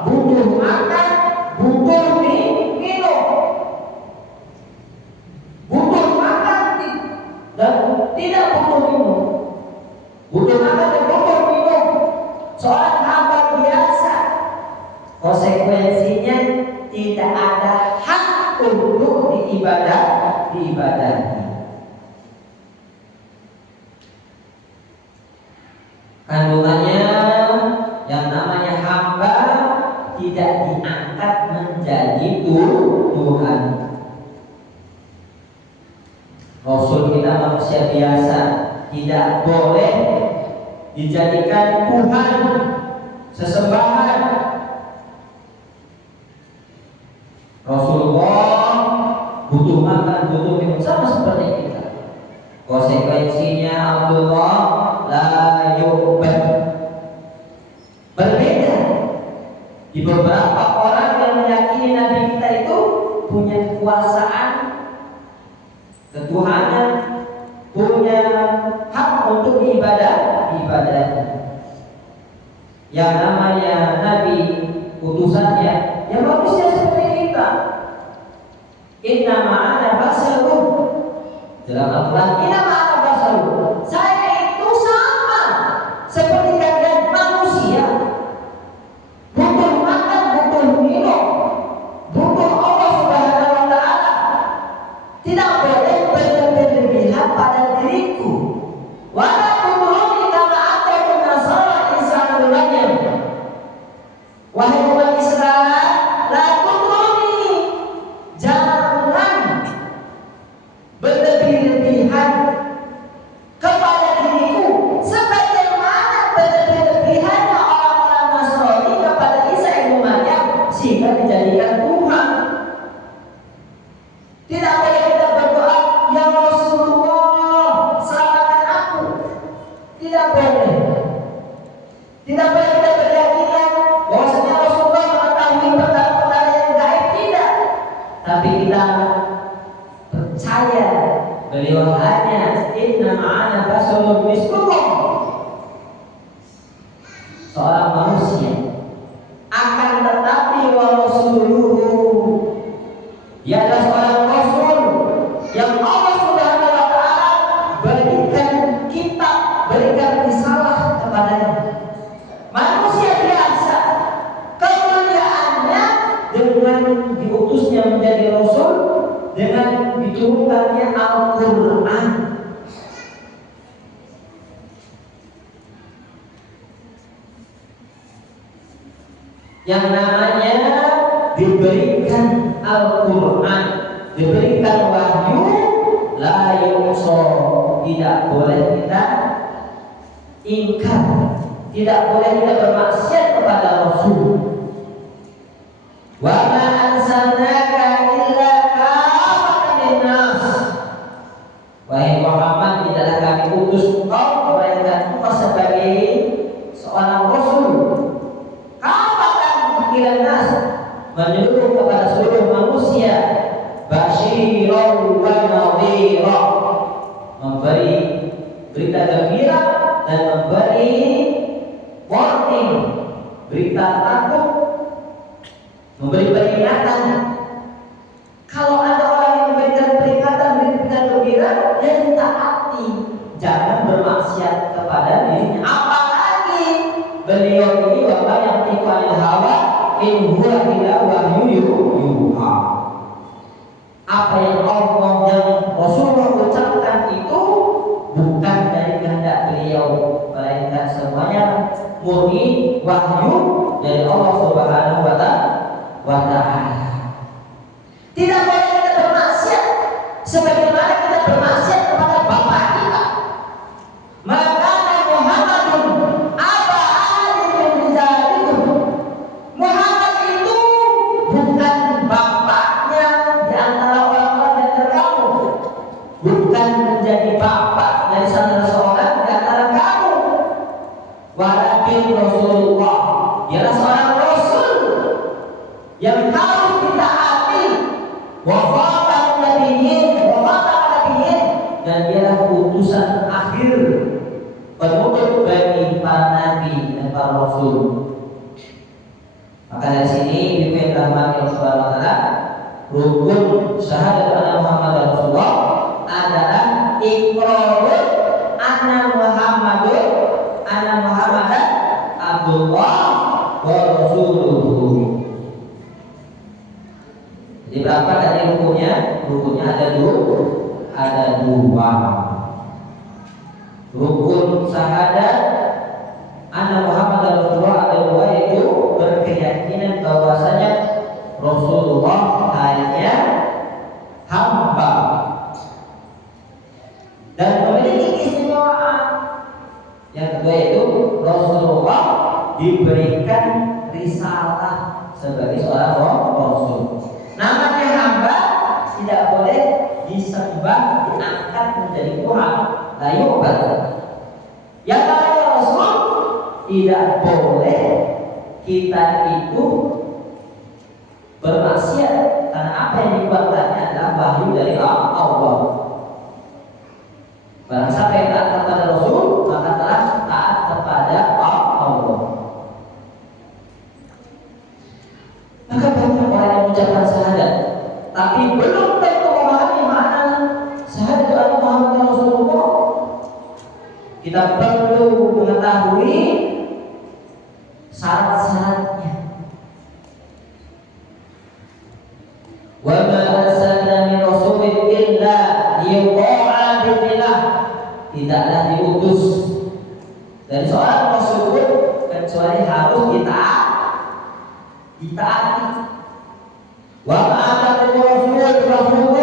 butuh makan, butuh minum, butuh makan dan tidak butuh minum, butuh makan dan butuh minum. Seorang hamba biasa, konsekuensinya tidak ada hak untuk diibadahi. Kandungannya yang namanya hamba tidak diangkat menjadi Tuhan. Rasul kita manusia biasa, tidak boleh dijadikan Tuhan, sesembahan. Rasulullah butuh makan, butuh minum sama seperti kita. Konsekuensinya Abdullah la yu'bad. Berbeda. Di beberapa orang yang meyakini Nabi kita itu punya kekuasaan, ketuhanan, punya hak untuk ibadah. Yang namanya Nabi utusannya yang manusia seperti kita. Inna ma'ana basarun. Dalam Al-Quran, inna ma'ana basarun. Saya itu sama seperti kalian manusia. Butuh makan, butuh minum, butuh Allah Subhanahu wa ta'ala. Tidak boleh berlebihan pada diriku. Wala tuturuni kama ataitu nasara Isa bin Maryam. Wahai umat Israel, la tuturuni, jangan berlebih-lebihan kepada diriku sebagaimana berlebih-lebihannya orang-orang Nasrani kepada Isa bin Maryam sehingga dijadikan Tuhan. Tidak boleh kita berdoa, ya Rasulullah, selamatkan aku. Tidak boleh. Tidak boleh kita berkeyakinan bahwasanya Rasulullah mengetahui perkara-perkara yang gaib, tidak. Tapi kita percaya beliau hanya inna ma'ana basarun mislukum, seorang manusia. Akan tetapi wa rasuluhu, dia adalah seorang rasul yang Allah Subhanahu wa ta'ala berikan kitab, berikan risalah kepadanya. Manusia biasa, kemuliaannya dengan diutusnya menjadi rasul, dengan diturunkannya Al-Quran. Yang namanya diberikan Al-Quran, diberikan wahyu, la yuqsa, tidak boleh kita ingkar, tidak boleh kita bermaksiat kepada Rasul. Wa ma arsalnaka illa kafatan linnas. Wahai Muhammad, tidaklah kami utus engkau melainkan engkau sebagai seorang rasul. Kafatan linnas, menyeluruh kepada seluruh manusia. Basyiran wa nadhira, memberi berita gembira dan memberi warning, berita takut, memberi peringatan. Kalau ada orang yang memberikan peringatan, berita gembira, ya ditaati, jangan bermaksiat kepada dirinya. Apalagi beliau ini wa yang tiqanil hawa in huwa illa wahyu yuha. Apa yang Allah yang Rasulullah ucapkan itu bukan dari kehendak beliau, melainkan semuanya murni wahyu dari Allah Subhanahu wa ta'ala. Tidak boleh kita bermaksiat sebagaimana kita bermaksiat kepada bapak kita. Maka Muhammadun aba ahadin min rijalikum. Muhammad itu bukan bapaknya di antara orang-orang yang terkamu, bukan menjadi bapak dari salah seorang di antara kamu. Walakin Rasulullah, ialah seorang yang harus ditaati, wa khatamun nabiyyin, dan dialah utusan akhir penutup bagi para nabi dan para rasul. Maka dari sini ibu yang dirahmati Allah Subhanahu wa taala, rukun syahadat anna Muhammad Rasulullah adalah iqrar anna Muhammadan Abdullah wa rasuluhu. Jadi berapa tadi rukunnya? Rukunnya ada dua. Rukun syahadat anna Muhammad Rasulullah ada dua, yaitu berkeyakinan bahwasanya Rasulullah hanya hamba dan memiliki keistimewaan. Yang kedua yaitu Rasulullah diberikan risalah sebagai seorang rasul. Namanya hamba tidak boleh disembah, diangkat menjadi Tuhan, la yu'bad. Yang namanya rasul tidak boleh kita itu bermaksiat, karena apa yang dibuatnya adalah wahyu dari Allah. Barang siapa yang taat kepada Rasul, maka telah taat kepada Allah. Maka banyak orang yang mengucapkan syahadat, tapi belum tentu memahami makna syahadat anna Muhammadar Rasulullah. Kita perlu mengetahui syarat-syaratnya. Wa ma arsalna min rasulin illa liyuta'a bi'idznillah. Tidaklah diutus dari seorang rasul kecuali harus ditaati. Wa ma atakum rasulun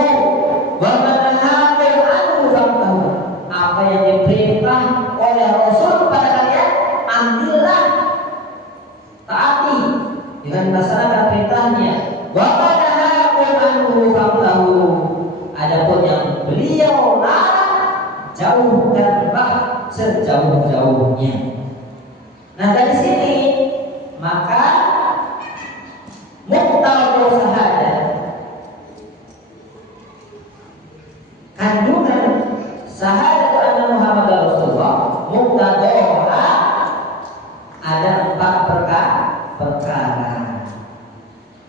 wa ma nahakum anhu fantahu. Apa yang diperintah oleh Rasul kepada kalian, ambillah, taati dengan melaksanakan perintahnya. Wa ma nahakum anhu fantahu. Adapun yang beliau larang, jauhkanlah sejauh-jauhnya. Nah dari sini maka muqtadha syahadat, kandungan syahadat anna Muhammadar Rasulullah, muqtadha ada 4 perkara.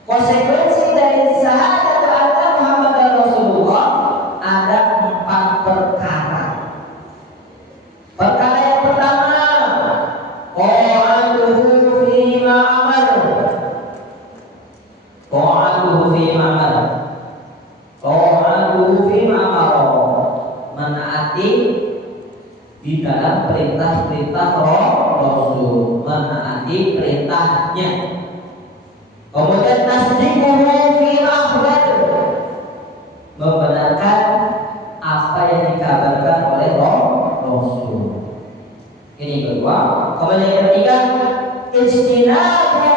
Konsekuensi dari syahadat anna Muhammadar Rasulullah ada 4 perkara. Perkara yang pertama, qa'atuhu fima amar. Qa'atuhu fima amar. Qa'atuhu fima amar. Menaati di dalam perintah-perintah Rasul, menaati perintahnya. Kemudian tasdiquhu fil akhbar, membenarkan apa yang dikabarkan oleh Rasul. Ini kedua. Kemudian yang ketiga, ijtinabu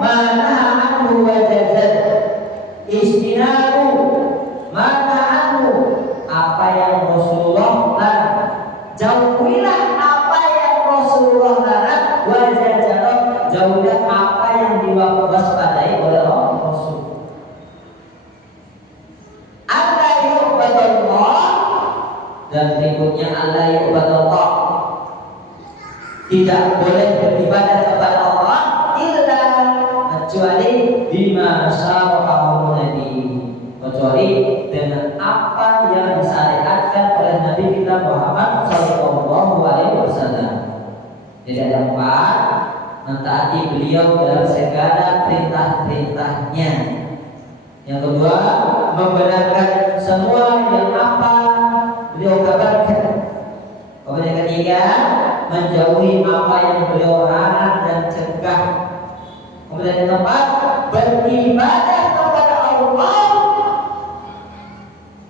ma nahaa anhu wa jazad. Ijtinabu ma nahaa anhu, apa yang Rasulullah larang. Jauhilah apa yang Rasulullah larang, wa jazad, jauhilah apa yang diwaspadai oleh Rasul. Allah yu'badallah, dan berikutnya Allah yu'badallah, tidak boleh beribadah kepada Allah illa kecuali bima syara'a Nabi, kecuali dengan apa yang disyariatkan oleh Nabi kita Muhammad sallallahu alaihi wasallam. Jadi ada 4, mentaati beliau dalam segala perintah-perintahnya. Yang kedua, membenarkan semua yang apa beliau kabarkan. Kemudian yang ketiga, menjauhi apa yang beliau larang dan cegah. Kemudian yang keempat, beribadah kepada Allah.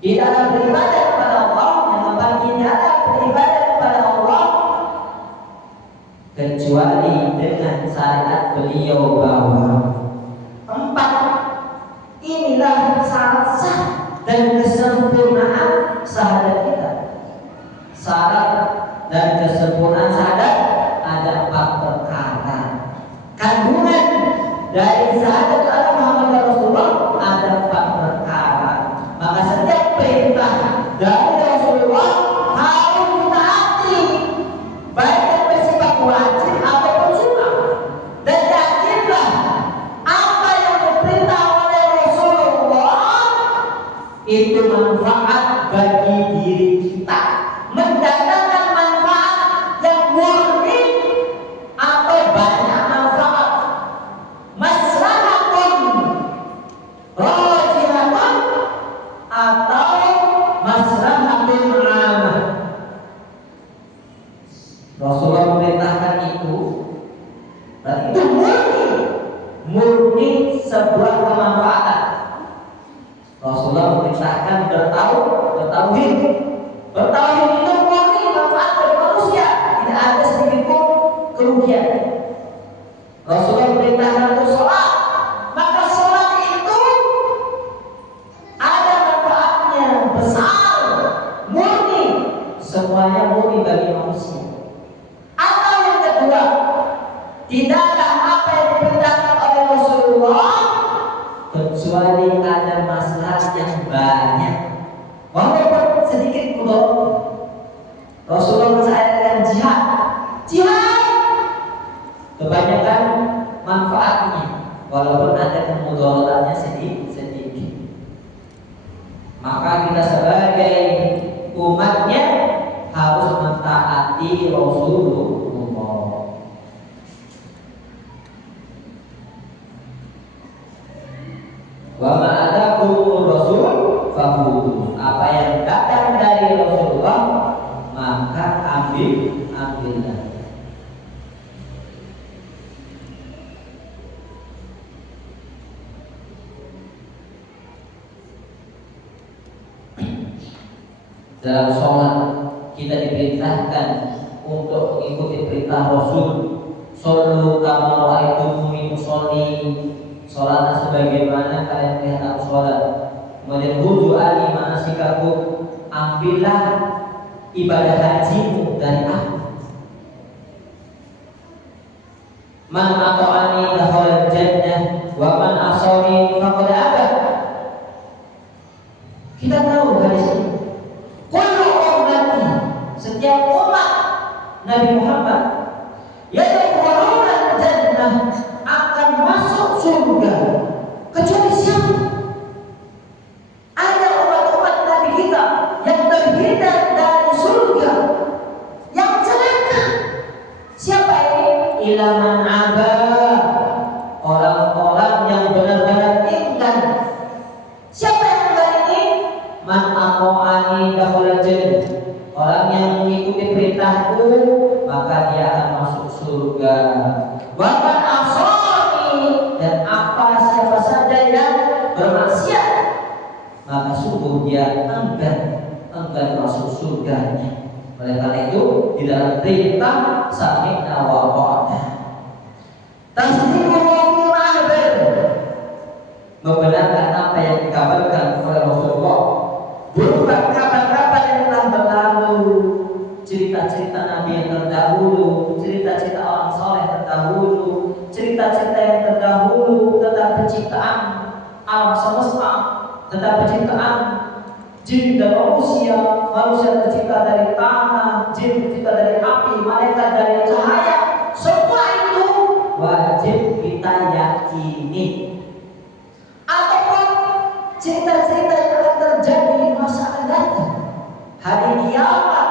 Tidaklah beribadah kepada Allah, yang keempat, tidaklah beribadah kepada Allah kecuali dengan syariat beliau bawa. 4, inilah syarat sah dan kesempurnaan syahadat kita. Syarat dan kesempurnaan syahadat ada 4 perkara. Kandungan dari syahadat anna Muhammad oleh Rasulullah ada 4 perkara. Maka setiap perintah dari Rasulullah harus ditaati, baik yang bersifat wajib ataupun sunnah. Dan yakinlah apa yang diperintah oleh Rasulullah itu manfaat bagi diri kita, mendatangkan manfaat yang murni atau banyak manfaat, maslahatun rajihatun atau maslahatun amah. Rasulullah memerintahkan itu, dan itu murni sebuah kemanfaatan. Rasulullah memerintahkan bertauhid itu murni manfaat bagi manusia, tidak ada sedikit pun kerugian. Rasulullah memerintahkan untuk sholat, maka sholat itu ada manfaatnya besar, murni, semuanya murni bagi manusia. Atau yang kedua, tidaklah apa yang diperintahkan oleh Rasulullah kecuali ada maslahat yang banyak, walaupun sedikit pun. Rasulullah mensyariatkan jihad kebanyakan manfaatnya, walaupun ada kemudaratnya sedikit. Maka kita sebagai umatnya harus mentaati Rasulullah. Wa ma atakumur rasul fakhudhu. Apa yang datang dari Rasulullah maka ambillah. Dalam sholat kita diperintahkan untuk mengikuti perintah Rasul. Shollu kama ra'aitumuni usolli. Sholatlah sebagaimana kalian melihat aku sholat. Kemudian khudhu anni manasikakum, ambillah ibadah hajimu dari aku. Man ata'ani dakhala jannah wa man asani faqad aba. Kita tahu hadis ini. Kullu ummati, setiap umat Nabi Muhammad yadkhuluna jannah, akan masuk surga kecuali siapa? Ada umat-umat Nabi kita yang terhindar dari surga, yang celaka. Siapa ini? Ilaman aba, orang-orang yang benar-benar enggan. Siapa yang enggan ini? Man aqo'ani dakhala jannah, orang yang mengikuti perintahku maka dia akan masuk surga. Wa man asani, dan apa siapa saja yang bermaksiat maka sungguh dia enggan masuk surganya. Oleh karena itu di dalam perintah sami'na wa ata'na, tasdiqul akhbar, membenarkan apa yang dikabarkan oleh Rasulullah berupa kabar-kabar yang telah berlalu, cerita-cerita Nabi yang terdahulu, cerita-cerita orang soleh terdahulu, cerita-cerita yang terdahulu tentang penciptaan alam semesta, tentang penciptaan jin dan manusia tercipta dari tanah, jin tercipta dari api, malaikat dari cahaya. Semua itu wajib kita yakini. Ataupun cerita-cerita yang akan terjadi di masa akan datang, hari kiamat,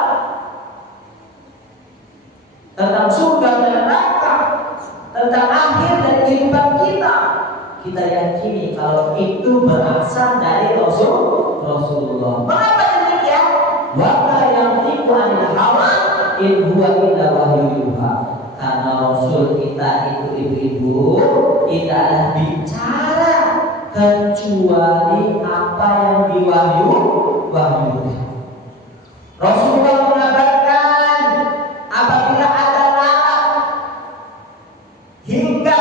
tentang surga dan neraka, tentang akhir dan kehidupan kita yakini kalau itu berasal dari Rasulullah. Mengapa demikian? Wa ma yantiqu 'anil hawa in huwa illa wahyu yuha. Karena Rasul kita itu ibu-ibu tidaklah bicara kecuali apa yang diwahyukan. Rasulullah mengabarkan apabila ada lalat hingga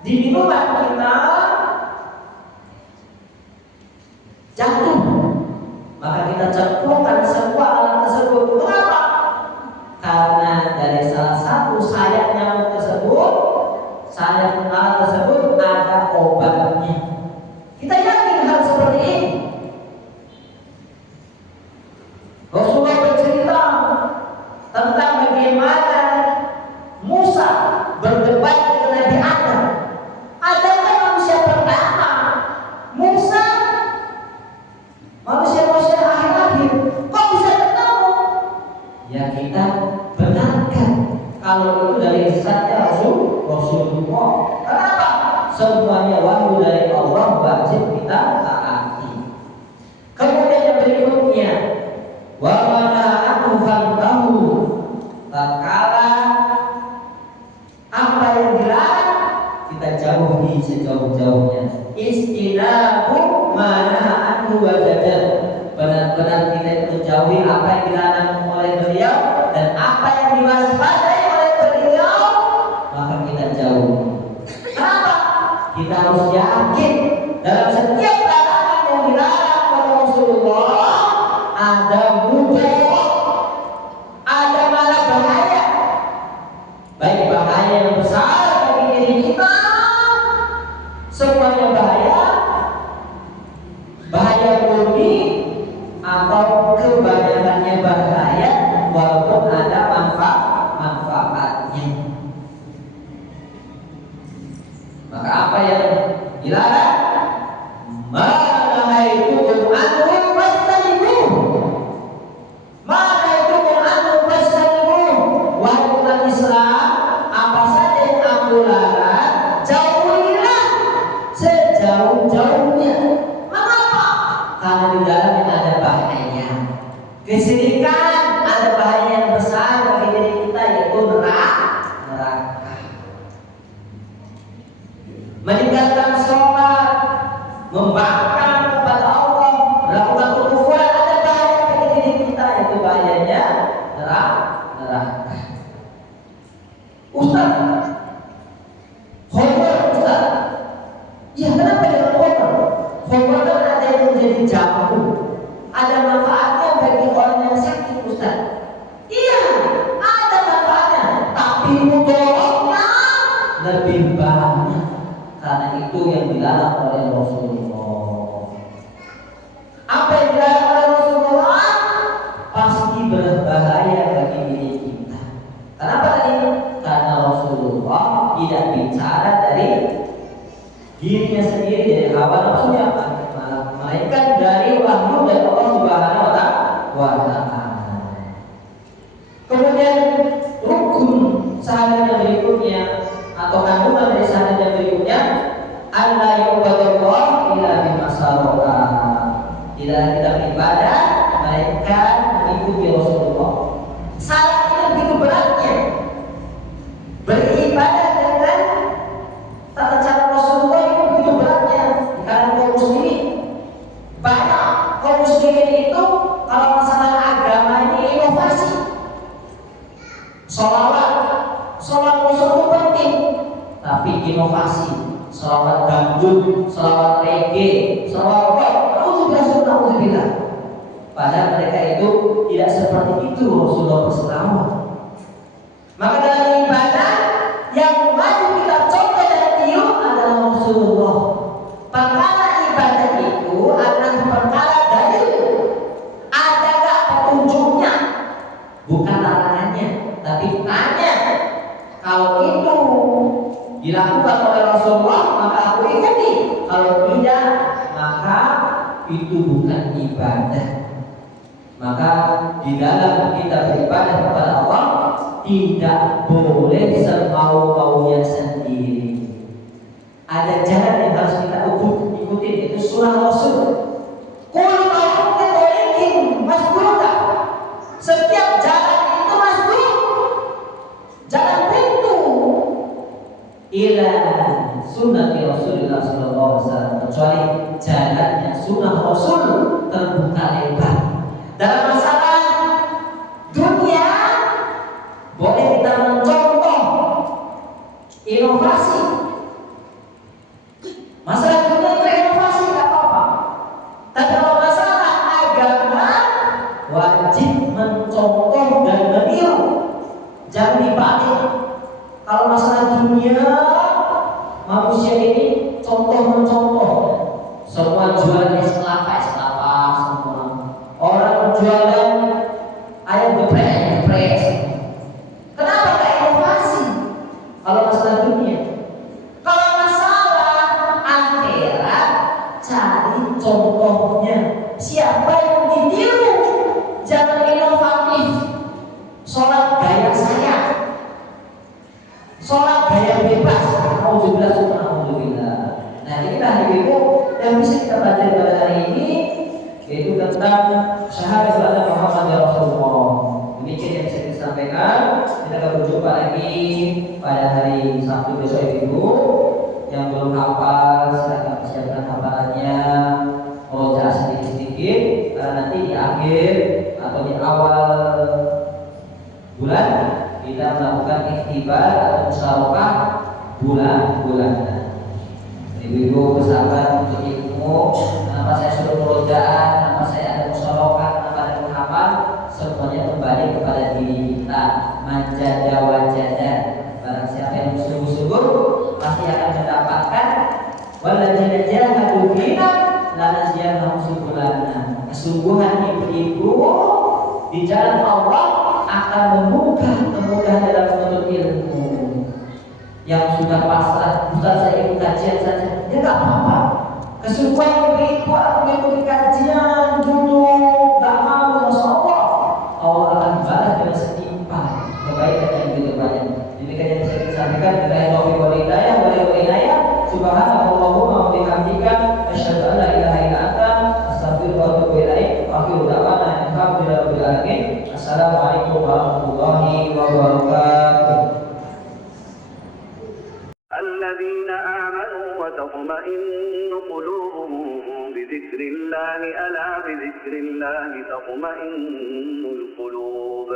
di minuman kita jatuh, maka kita cemplungkan semua alat tersebut. Mengapa? Karena dari salah satu sayap nyamuk tersebut, sayap alat tersebut ada obatnya. semuanya wahyu dari Allah, wajib kita taati. Kemudian yang berikutnya, wa mana'atu fantahu, tatkala apa yang dilarang kita jauhi sejauh-jauhnya. Istinabu mana'atu wajadah, benar-benar kita menjauhi apa yang dilarang oleh beliau dan apa yang diwaspadai oleh beliau, maka kita jauhi. Kenapa? Kita harus yakin dalam setiap larangan yang dilarang oleh Rasulullah ada mudarat, ada malah bahaya, baik bahaya yang besar bagi diri kita, semuanya bahaya, bahaya murni atau kebanyakannya bahaya, walaupun ada manfaatnya. Maka apa yang dilarang, mana itu anhu fastanibuh, mana itu anhu fastanibuh. Wahai umat Islam, apa saja yang aku larang, jauhilah sejauh-jauhnya. Mengapa? Karena di dalamnya ada bahaya. Kesyirikan ada bahaya yang besar bagi diri kita, yaitu neraka. Meninggalkan sholat, membangkang kepada Allah, melakukan kekufuran ada bahaya bagi diri kita, yaitu bahayanya neraka. Ustaz, homer Ustaz. Ya kenapa dengan homer? Homer kan ada yang menjadi jamu, ada manfaatnya bagi orang yang sakit Ustaz. Iya, ada manfaatnya, tapi mudaratnya lebih banyak. Karena itu yang dilarang oleh Rasulullah. Apa yang dilarang oleh Rasulullah pasti berbahaya bagi diri kita. Kenapa tadi? Karena Rasulullah tidak bicara dari dirinya sendiri, dari hawa nafsunya, melainkan dari wahyu dari Allah Subhanahu wa Ta'ala. Kemudian rukun syahadat yang berikutnya atau kandungan dari syahadat yang berikutnya, alla yu'badallah illa bima syara'a. Tidak kita beribadah melainkan mengikuti Rasulullah. Syarat itu begitu beratnya. Beribadah dengan tata cara Rasulullah itu begitu beratnya. Karena kaum muslimin banyak, kaum muslimin itu kalau masalah agama ini inovasi. Sholawat Rasul itu penting, tapi inovasi. Sholawat dangdut, sholawat reggae, sholawat rock, alhamdulillah. Padahal mereka itu tidak seperti itu Rasulullah berselawat. Maka dalam ibadah yang wajib kita contoh dan tiru adalah Rasulullah. Perkara ibadah itu adalah perkara dalil. Ada gak petunjuknya? Bukan larangannya, tapi tanya. Kalau itu dilakukan oleh Rasulullah, maka aku ikuti. Kalau tidak, maka itu bukan ibadah. Maka di dalam kita beribadah kepada Allah tidak boleh semau-maunya sendiri. Ada jalan yang harus kita ikuti, itu sunnah Rasul. Setiap jalan itu masuk, jalan pintu ila sunnati Rasulullah SAW, kecuali jalannya sunnah Rasul terbuka lebar. Dalam masalah dunia boleh kita mencontoh inovasi. Masalah dunia berinovasi tidak apa-apa. Tapi kalau masalah agama wajib mencontoh dan meniru. Jangan dibalik. Kalau masalah dunia, manusia ini contoh-mencontoh. Semua jualan es kelapa semua. Orang jualan ayam geprek. Kenapa gak inovasi? Kalau masalah dunia. Kalau masalah akhirat, cari contohnya. Siapa yang ditiru? Jangan inovatif. Sholat gaya saya, sholat gaya bebas. Alhamdulillah. kita ibu yang bisa kita pelajari pada hari ini yaitu tentang syahadat Muhammad Rasulullah. Demikian yang bisa kita sampaikan. Kita akan berjumpa lagi pada hari Sabtu besok ibu. Yang belum hafal silakan persiapkan hafalannya, murojaah sedikit-sedikit karena nanti di akhir atau di awal bulan kita melakukan ikhtibar atau musyawarah bulan-bulanan. Ibu-ibu bersabar untuk ilmu. Kenapa saya suruh murojaah, kenapa saya ada musyawarah, kenapa ada menghafal, semuanya kembali kepada diri kita. Manjada wajada. Barang siapa yang sungguh-sungguh pasti akan mendapatkan. Walladzina jahadu fina lanahdiyannahum subulana. Kesungguhan ibu-ibu di jalan Allah akan membuka kemudahan dalam menuntut ilmu. Yang sudah pasrah, Ustaz saya ikut kajian saja, ya nggak apa-apa. Kesungguhan ibu-ibu akan mengikuti kajian dulu, nggak mau, masya Allah. Allah akan balas dengan setimpal kebaikan yang begitu banyak. Demikian yang saya sampaikan. Billahi taufiq wal hidayah, wal inayah. Subhanallahumma wa bihamdika, asyhadu an la ilaha illa anta, astaghfiruka wa atubu ilaik. Akhiru da'wana alhamdulillahirabbil alamin. Assalamualaikum warahmatullahi wabarakatuh. الذين آمنوا وتطمئن قلوبهم بذكر الله ألا بذكر الله تطمئن القلوب